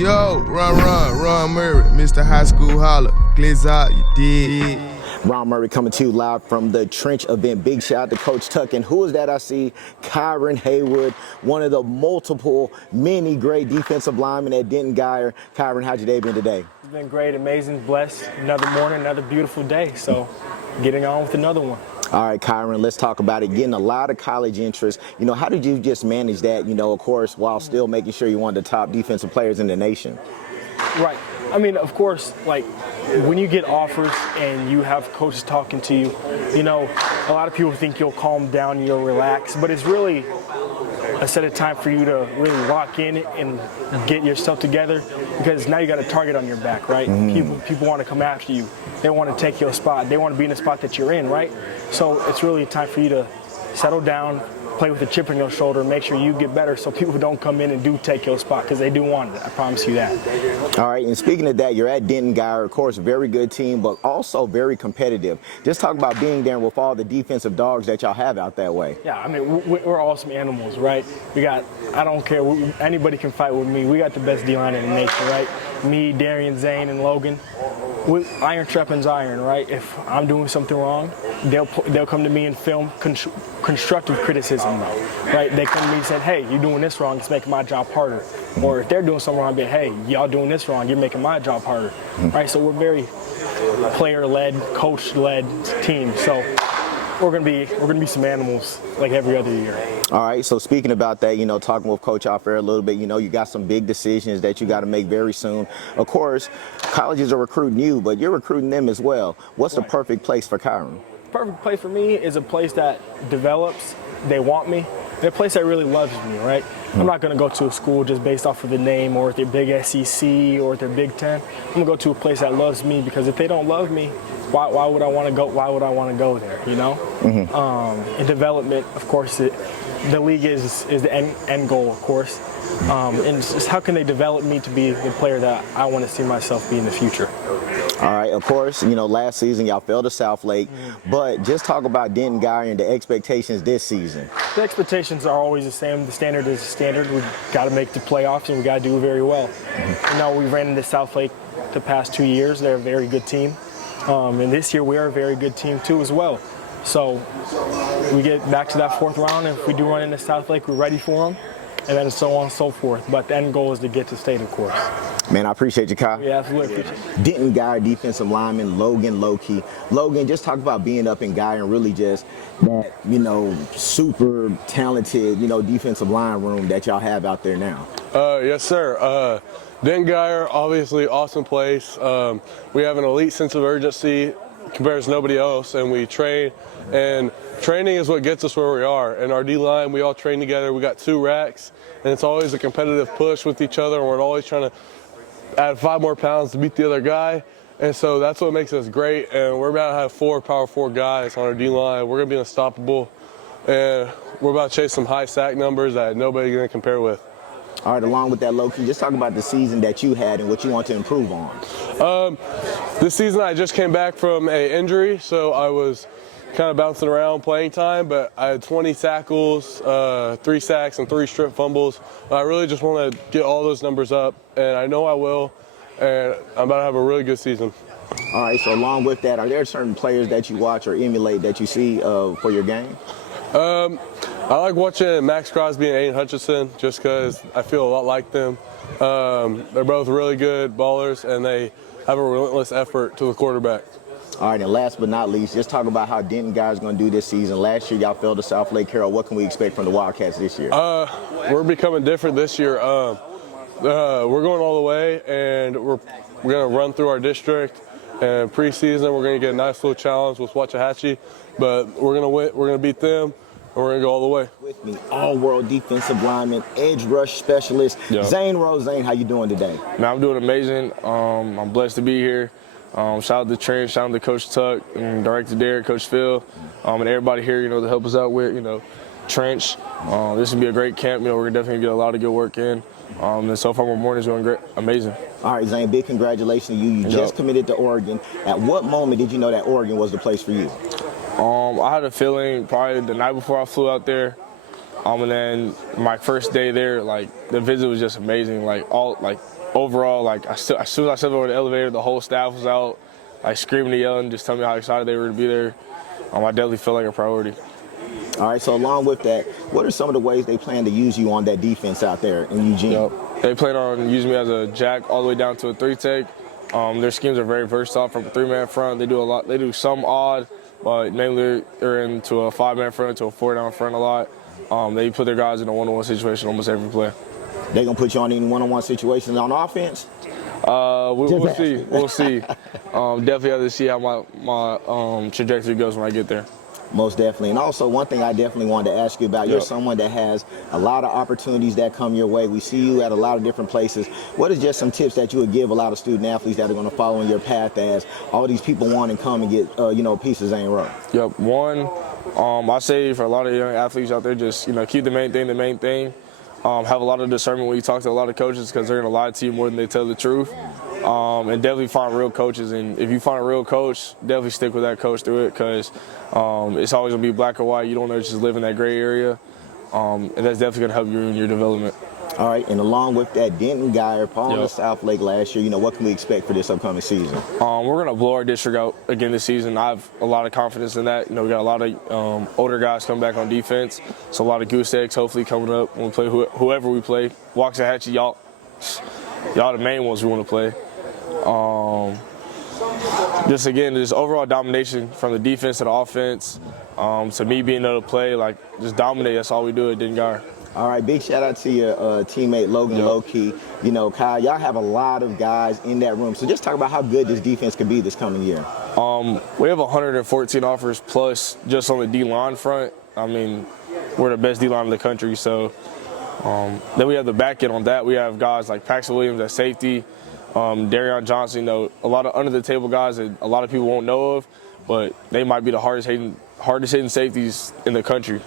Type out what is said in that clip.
Yo, Ron Murray, Mr. High School Holler. Glitz out, you did. Ron Murray coming to you live from the TRNCH event. Big shout out to Coach Tuck. And who is that I see? Kairen Haywood, one of the many great defensive linemen at Denton Guyer. Kairen, how's your day been today? It's been great, amazing, blessed. Another morning, another beautiful day. So getting on with another one. All right, Khyren, let's talk about it. Getting a lot of college interest. How did you just manage that, of course, while still making sure you're one of the top defensive players in the nation? Right. I mean, of course, like when you get offers and you have coaches talking to you, a lot of people think you'll calm down, you'll relax, but it's really a set of time for you to really lock in and get yourself together, because now you got a target on your back, right? People want to come after you. They want to take your spot. They want to be in the spot that you're in, right? So it's really time for you to settle down, play with a chip on your shoulder, make sure you get better so people don't come in and do take your spot, because they do want it. I promise you that. All right, and speaking of that, you're at Denton Guyer, of course, very good team, but also very competitive. Just talk about being there with all the defensive dogs that y'all have out that way. Yeah, I mean, we're awesome animals, right? I don't care, anybody can fight with me. We got the best D-line in the nation, right? Me, Darian, Zane, and Logan. Iron sharpens iron, right? If I'm doing something wrong, they'll come to me and film constructive criticism, right? They come to me and say, hey, you're doing this wrong, it's making my job harder. Or if they're doing something wrong, I'll be, hey, y'all doing this wrong, you're making my job harder, right? So we're very player-led, coach-led team. So we're gonna be some animals like every other year. All right, so speaking about that, talking with Coach off air a little bit, you got some big decisions that you got to make very soon. Of course, colleges are recruiting you, but you're recruiting them as well. What's the perfect place for Khyren? Perfect place for me is a place that develops, they want me, and a place that really loves me, right? I'm not going to go to a school just based off of the name or if they're big SEC or if they're Big Ten. I'm going to go to a place that loves me, because if they don't love me, why would I want to go? Why would I want to go there? In development, of course, the league is the end goal, of course. And it's just how can they develop me to be the player that I want to see myself be in the future? All right, of course, last season y'all fell to Southlake, but just talk about Denton Guyer and the expectations this season. The expectations are always the same. The standard is the standard. We've got to make the playoffs and we got to do very well. We ran into Southlake the past 2 years. They're a very good team. And this year we are a very good team too as well. So we get back to that fourth round, and if we do run into Southlake, we're ready for them, and then so on and so forth. But the end goal is to get to state, of course. Man, I appreciate you, Kyle. Yeah, absolutely. Denton Guyer defensive lineman Logan Lokey. Logan, just talk about being up in Guyer and really just that, super talented, defensive line room that y'all have out there now. Yes, sir. Denton Guyer, obviously awesome place. We have an elite sense of urgency compared to nobody else, and we train, and training is what gets us where we are. And our D-line, we all train together. We got 2 racks, and it's always a competitive push with each other, and we're always trying to add 5 more pounds to beat the other guy. And so that's what makes us great, and we're about to have 4 power 4 guys on our D-line. We're going to be unstoppable, and we're about to chase some high sack numbers that nobody's going to compare with. All right, along with that, Lokey, just talk about the season that you had and what you want to improve on. This season I just came back from an injury, so I was kind of bouncing around playing time, but I had 20 tackles, 3 sacks, and 3 strip fumbles. I really just want to get all those numbers up, and I know I will, and I'm about to have a really good season. All right, so along with that, are there certain players that you watch or emulate that you see for your game? I like watching Max Crosby and Aiden Hutchinson just because I feel a lot like them. They're both really good ballers, and they have a relentless effort to the quarterback. All right, and last but not least, just talk about how Denton Guyer is going to do this season. Last year, y'all fell to Southlake Carroll. What can we expect from the Wildcats this year? We're becoming different this year. We're going all the way, and we're going to run through our district. And preseason, we're going to get a nice little challenge with Waxahachie, but we're going to win. We're going to beat them. And we're going to go all the way. With me, all-world defensive lineman, edge rush specialist, Zane Rose. Zane, how you doing today? Man, I'm doing amazing. I'm blessed to be here. Shout out to TRNCH, shout out to Coach Tuck, and Director Derek, Coach Phil, and everybody here, to help us out with, TRNCH. This will be a great camp. We're definitely get a lot of good work in. And so far, my morning's going great, amazing. All right, Zane, big congratulations to you. You just committed to Oregon. At what moment did you know that Oregon was the place for you? I had a feeling probably the night before I flew out there, and then my first day there, the visit was just amazing. overall, like as soon as I stepped over the elevator, the whole staff was out, like screaming and yelling, just telling me how excited they were to be there. I definitely feel like a priority. All right, so along with that, what are some of the ways they plan to use you on that defense out there in Eugene? Yep. They plan on using me as a jack all the way down to a 3-tech. Their schemes are very versatile from a 3-man front. They do a lot. They do some odd, but mainly they're into a 5-man front, to a 4-down front a lot. They put their guys in a 1-on-1 situation almost every play. They gonna put you on any 1-on-1 situations on offense? We'll see. We'll see. Definitely have to see how my trajectory goes when I get there. Most definitely. And also, one thing I definitely wanted to ask you about, you're someone that has a lot of opportunities that come your way. We see you at a lot of different places. What is just some tips that you would give a lot of student athletes that are going to follow in your path as all these people want and come and get, a piece of Zane Rowe? Yep. One, I say for a lot of young athletes out there, just, keep the main thing. Have a lot of discernment when you talk to a lot of coaches, because they're going to lie to you more than they tell the truth. And definitely find real coaches. And if you find a real coach, definitely stick with that coach through it, because it's always going to be black or white. You don't know, just live in that gray area. And that's definitely going to help you in your development. All right, and along with that, Denton Guyer, following the South Lake last year, what can we expect for this upcoming season? We're going to blow our district out again this season. I have a lot of confidence in that. We got a lot of older guys coming back on defense, so a lot of goose eggs hopefully coming up when we play whoever we play. Waxahachie, y'all the main ones we want to play. Just overall domination from the defense to the offense, to me being able to play, just dominate. That's all we do at Denton Guyer. All right, big shout out to your teammate Logan Lokey. Kyle, y'all have a lot of guys in that room. So just talk about how good this defense could be this coming year. We have 114 offers plus just on the D-line front. We're the best D-line in the country. So then we have the back end on that. We have guys like Paxton Williams at safety, Darion Johnson, a lot of under-the-table guys that a lot of people won't know of, but they might be the hardest hitting safeties in the country.